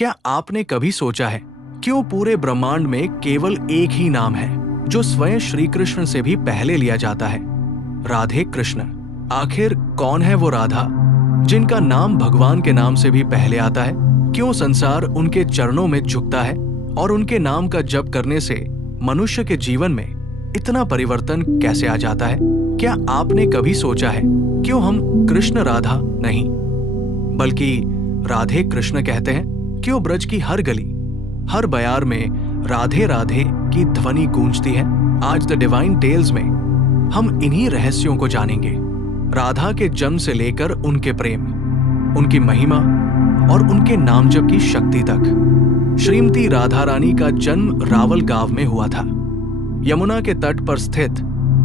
क्या आपने कभी सोचा है क्यों पूरे ब्रह्मांड में केवल एक ही नाम है जो स्वयं श्री कृष्ण से भी पहले लिया जाता है? राधे कृष्ण। आखिर कौन है वो राधा जिनका नाम भगवान के नाम से भी पहले आता है? क्यों संसार उनके चरणों में झुकता है और उनके नाम का जप करने से मनुष्य के जीवन में इतना परिवर्तन कैसे आ जाता है? क्या आपने कभी सोचा है क्यों हम कृष्ण राधा नहीं बल्कि राधे कृष्ण कहते हैं? क्यों ब्रज की हर गली, हर बयार में राधे राधे की ध्वनि गूंजती है? आज द डिवाइन टेल्स में हम इन्हीं रहस्यों को जानेंगे। राधा के जन्म से लेकर उनके प्रेम, उनकी महिमा और उनके नाम जप की शक्ति तक। श्रीमती राधा रानी का जन्म रावल गांव में हुआ था। यमुना के तट पर स्थित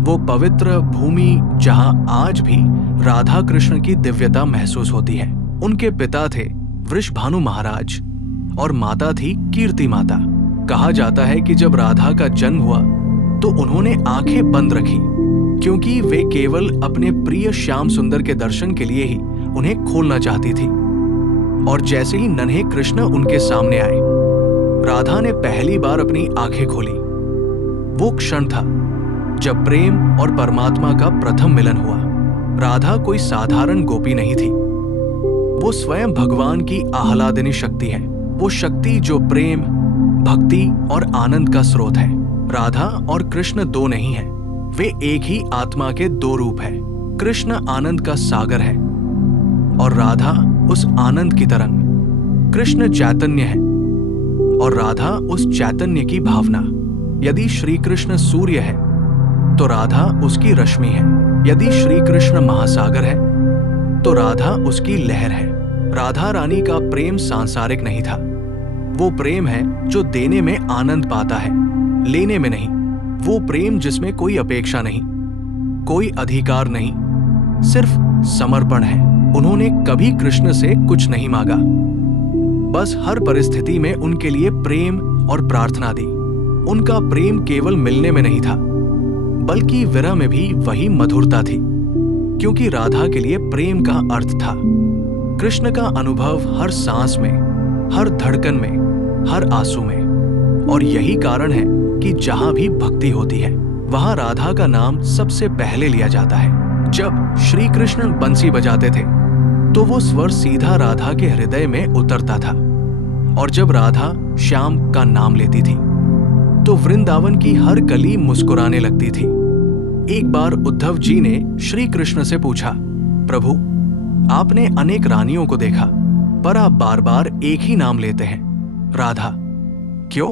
वो पवित्र भूमि जहां आज भी राधा कृष्ण की दिव्यता महसूस होती है। उनके पिता थे वृषभानु महाराज और माता थी कीर्ति माता। कहा जाता है कि जब राधा का जन्म हुआ तो उन्होंने आंखें बंद रखी क्योंकि वे केवल अपने प्रिय श्याम सुंदर के दर्शन के लिए ही उन्हें खोलना चाहती थी। और जैसे ही नन्हे कृष्ण उनके सामने आए, राधा ने पहली बार अपनी आंखें खोली। वो क्षण था जब प्रेम और परमात्मा का प्रथम मिलन हुआ। राधा कोई साधारण गोपी नहीं थी, वो स्वयं भगवान की आह्लादिनी शक्ति है। वो शक्ति जो प्रेम, भक्ति और आनंद का स्रोत है। राधा और कृष्ण दो नहीं हैं, वे एक ही आत्मा के दो रूप हैं। कृष्ण आनंद का सागर है और राधा उस आनंद की तरंग। कृष्ण चैतन्य है और राधा उस चैतन्य की भावना। यदि श्री कृष्ण सूर्य है तो राधा उसकी रश्मि है। यदि श्री कृष्ण महासागर है तो राधा उसकी लहर है। राधा रानी का प्रेम सांसारिक नहीं था, वो प्रेम है जो देने में आनंद पाता है, लेने में नहीं। वो प्रेम जिसमें कोई अपेक्षा नहीं, कोई अधिकार नहीं, सिर्फ समर्पण है। उन्होंने कभी कृष्ण से कुछ नहीं मांगा, बस हर परिस्थिति में उनके लिए प्रेम और प्रार्थना दी। उनका प्रेम केवल मिलने में नहीं था बल्कि विरह में भी वही मधुरता थी, क्योंकि राधा के लिए प्रेम का अर्थ था। कृष्ण का अनुभव हर सांस में, हर धड़कन में, हर आंसू में। और यही कारण है कि जहां भी भक्ति होती है वहां राधा का नाम सबसे पहले लिया जाता है। जब श्री कृष्ण बंसी बजाते थे तो वो स्वर सीधा राधा के हृदय में उतरता था, और जब राधा श्याम का नाम लेती थी तो वृंदावन की हर गली मुस्कुराने लगती थी। एक बार उद्धव जी ने श्री कृष्ण से पूछा, प्रभु, आपने अनेक रानियों को देखा पर आप बार बार एक ही नाम लेते हैं, राधा, क्यों?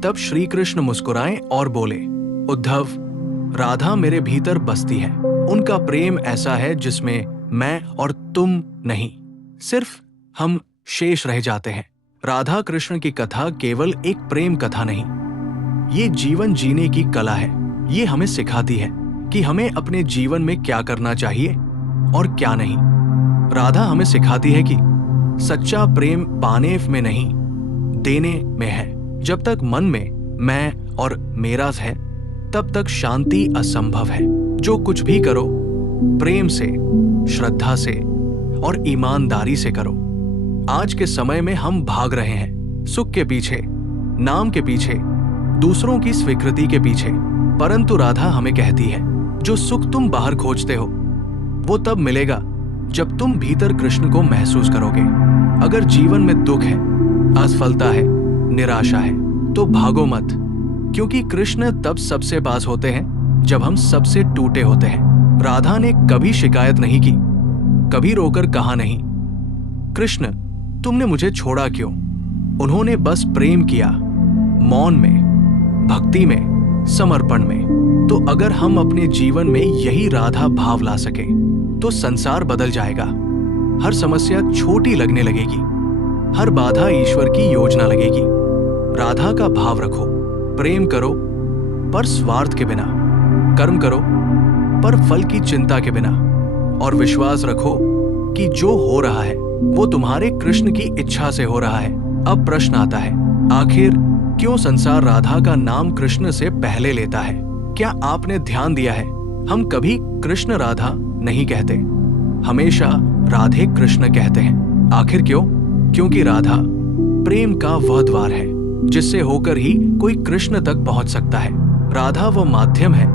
तब श्री कृष्ण मुस्कुराए और बोले, उद्धव, राधा मेरे भीतर बसती है। उनका प्रेम ऐसा है जिसमें मैं और तुम नहीं, सिर्फ हम शेष रह जाते हैं। राधा कृष्ण की कथा केवल एक प्रेम कथा नहीं, ये जीवन जीने की कला है। ये हमें सिखाती है कि हमें अपने जीवन में क्या करना चाहिए और क्या नहीं। राधा हमें सिखाती है कि सच्चा प्रेम पाने में नहीं, देने में है। जब तक मन में मैं और मेरा है तब तक शांति असंभव है। जो कुछ भी करो प्रेम से, श्रद्धा से और ईमानदारी से करो। आज के समय में हम भाग रहे हैं सुख के पीछे, नाम के पीछे, दूसरों की स्वीकृति के पीछे, परंतु राधा हमें कहती है, जो सुख तुम बाहर खोजते हो वो तब मिलेगा जब तुम भीतर कृष्ण को महसूस करोगे। अगर जीवन में दुख है, असफलता है, निराशा है तो भागो मत, क्योंकि कृष्ण तब सबसे पास होते हैं जब हम सबसे टूटे होते हैं। राधा ने कभी शिकायत नहीं की, कभी रोकर कहा नहीं, कृष्ण तुमने मुझे छोड़ा क्यों? उन्होंने बस प्रेम किया, मौन में, भक्ति में, समर्पण में। तो अगर हम अपने जीवन में यही राधा भाव ला सके तो संसार बदल जाएगा। हर समस्या छोटी लगने लगेगी, हर बाधा ईश्वर की योजना लगेगी। राधा का भाव रखो, प्रेम करो पर स्वार्थ के बिना, कर्म करो पर फल की चिंता के बिना, और विश्वास रखो कि जो हो रहा है वो तुम्हारे कृष्ण की इच्छा से हो रहा है। अब प्रश्न आता है, आखिर क्यों संसार राधा का नाम कृष्ण से पहले लेता है? क्या आपने ध्यान दिया है, हम कभी कृष्ण राधा नहीं कहते, हमेशा राधे कृष्ण कहते हैं। आखिर क्यों? क्योंकि राधा प्रेम का वह द्वार है जिससे होकर ही कोई कृष्ण तक पहुंच सकता है। राधा वह माध्यम है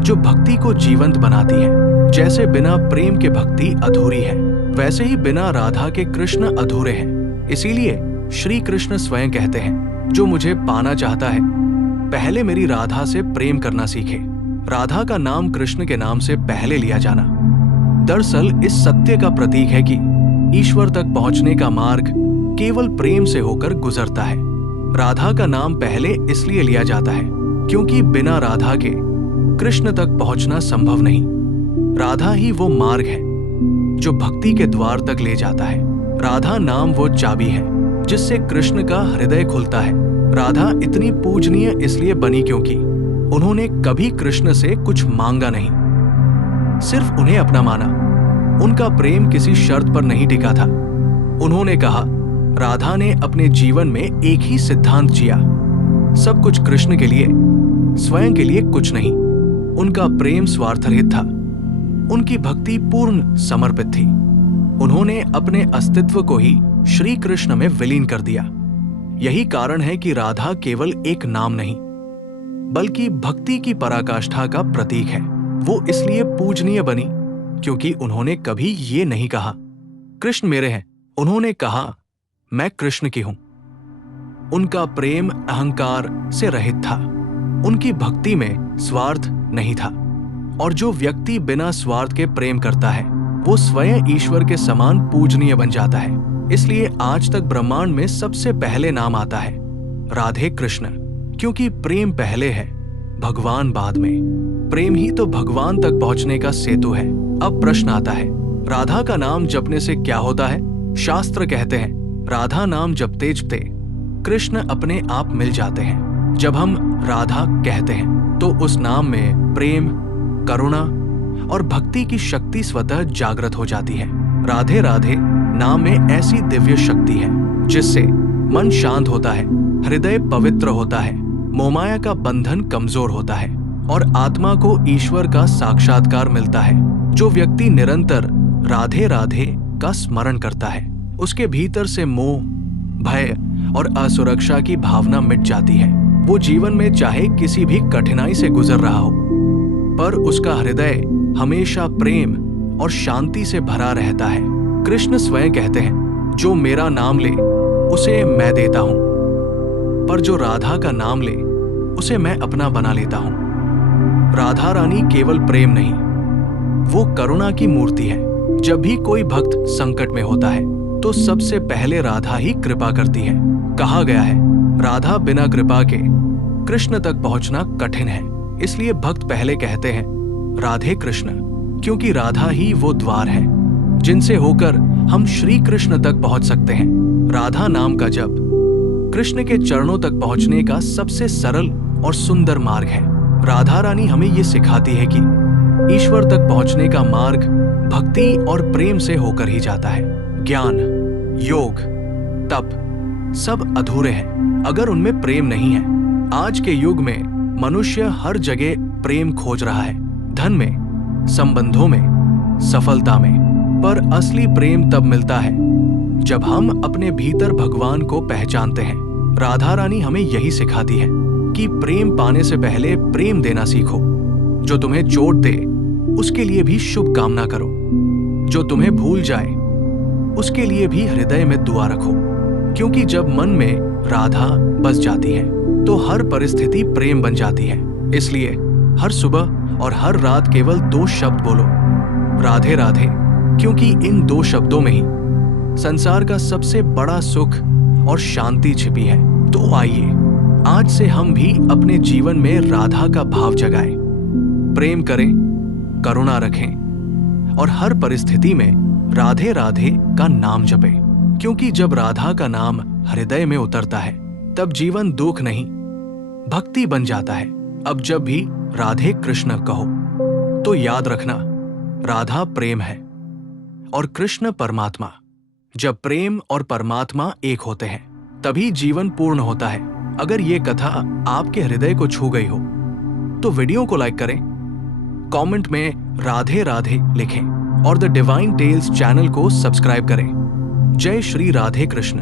जो भक्ति को जीवंत बनाती है। जैसे बिना प्रेम के भक्ति अधूरी है, वैसे ही बिना राधा के कृष्ण अधूरे हैं। इसीलिए श्री कृष्ण स्वयं कहते हैं, जो मुझे पाना चाहता है पहले मेरी राधा से प्रेम करना सीखे। राधा का नाम कृष्ण के नाम से पहले लिया जाना दरअसल इस सत्य का प्रतीक है कि ईश्वर तक पहुंचने का मार्ग केवल प्रेम से होकर गुजरता है। राधा का नाम पहले इसलिए लिया जाता है क्योंकि बिना राधा के कृष्ण तक पहुंचना संभव नहीं। राधा ही वो मार्ग है जो भक्ति के द्वार तक ले जाता है। राधा नाम वो चाबी है जिससे कृष्ण का हृदय खुलता है। राधा इतनी पूजनीय इसलिए बनी क्योंकि उन्होंने कभी कृष्ण से कुछ मांगा नहीं, सिर्फ उन्हें अपना माना। उनका प्रेम किसी शर्त पर नहीं टिका था। उन्होंने कहा, राधा ने अपने जीवन में एक ही सिद्धांत जिया, सब कुछ कृष्ण के लिए, स्वयं के लिए कुछ नहीं। उनका प्रेम स्वार्थरहित था, उनकी भक्ति पूर्ण समर्पित थी। उन्होंने अपने अस्तित्व को ही श्री कृष्ण में विलीन कर दिया। यही कारण है कि राधा केवल एक नाम नहीं बल्कि भक्ति की पराकाष्ठा का प्रतीक है। वो इसलिए पूजनीय बनी क्योंकि उन्होंने कभी ये नहीं कहा कृष्ण मेरे हैं, उन्होंने कहा मैं कृष्ण की हूं। उनका प्रेम अहंकार से रहित था, उनकी भक्ति में स्वार्थ नहीं था। और जो व्यक्ति बिना स्वार्थ के प्रेम करता है वो स्वयं ईश्वर के समान पूजनीय बन जाता है। इसलिए आज तक ब्रह्मांड में सबसे पहले नाम आता है राधे कृष्ण, क्योंकि प्रेम पहले है, भगवान बाद में। प्रेम ही तो भगवान तक पहुंचने का सेतु है। अब प्रश्न आता है, राधा का नाम जपने से क्या होता है? शास्त्र कहते हैं, राधा नाम जपते जपते कृष्ण अपने आप मिल जाते हैं। जब हम राधा कहते हैं तो उस नाम में प्रेम, करुणा और भक्ति की शक्ति स्वतः जागृत हो जाती है। राधे राधे नाम में ऐसी दिव्य शक्ति है जिससे मन शांत होता है, हृदय पवित्र होता है, मोहमाया का बंधन कमजोर होता है और आत्मा को ईश्वर का साक्षात्कार मिलता है। जो व्यक्ति निरंतर राधे राधे का स्मरण करता है उसके भीतर से मोह, भय और असुरक्षा की भावना मिट जाती है। वो जीवन में चाहे किसी भी कठिनाई से गुजर रहा हो पर उसका हृदय हमेशा प्रेम और शांति से भरा रहता है। कृष्ण स्वयं कहते हैं, जो मेरा नाम ले उसे मैं देता हूं, पर जो राधा का नाम ले उसे मैं अपना बना लेता हूं। राधा रानी केवल प्रेम नहीं, वो करुणा की मूर्ति है। जब भी कोई भक्त संकट में होता है तो सबसे पहले राधा ही कृपा करती है। कहा गया है, राधा बिना कृपा के कृष्ण तक पहुंचना कठिन है। इसलिए भक्त पहले कहते हैं राधे कृष्ण, क्योंकि राधा ही वो द्वार है जिनसे होकर हम श्री कृष्ण तक पहुंच सकते हैं। राधा नाम का जप कृष्ण के चरणों तक पहुंचने का सबसे सरल और सुंदर मार्ग है। राधा रानी हमें ये सिखाती है कि ईश्वर तक पहुंचने का मार्ग भक्ति और प्रेम से होकर ही जाता है। ज्ञान, योग, तप सब अधूरे हैं अगर उनमें प्रेम नहीं है। आज के युग में मनुष्य हर जगह प्रेम खोज रहा है, धन में, संबंधों में, सफलता में, पर असली प्रेम तब मिलता है जब हम अपने भीतर भगवान को पहचानते हैं। राधा रानी हमें यही सिखाती है कि प्रेम पाने से पहले प्रेम देना सीखो। जो तुम्हें चोट दे उसके लिए भी शुभ कामना करो, जो तुम्हें भूल जाए उसके लिए भी हृदय में दुआ रखो, क्योंकि जब मन में राधा बस जाती है तो हर परिस्थिति प्रेम बन जाती है। इसलिए हर सुबह और हर रात केवल 2 शब्द बोलो, राधे राधे, क्योंकि इन 2 शब्दों में ही संसार का सबसे बड़ा सुख और शांति छिपी है। तो आइए आज से हम भी अपने जीवन में राधा का भाव जगाएं, प्रेम करें, करुणा रखें और हर परिस्थिति में राधे राधे का नाम जपें, क्योंकि जब राधा का नाम हृदय में उतरता है तब जीवन दुख नहीं भक्ति बन जाता है। अब जब भी राधे कृष्ण कहो तो याद रखना, राधा प्रेम है और कृष्ण परमात्मा। जब प्रेम और परमात्मा एक होते हैं तभी जीवन पूर्ण होता है। अगर ये कथा आपके हृदय को छू गई हो तो वीडियो को लाइक करें, कमेंट में राधे राधे लिखें और द डिवाइन टेल्स चैनल को सब्सक्राइब करें। जय श्री राधे कृष्ण।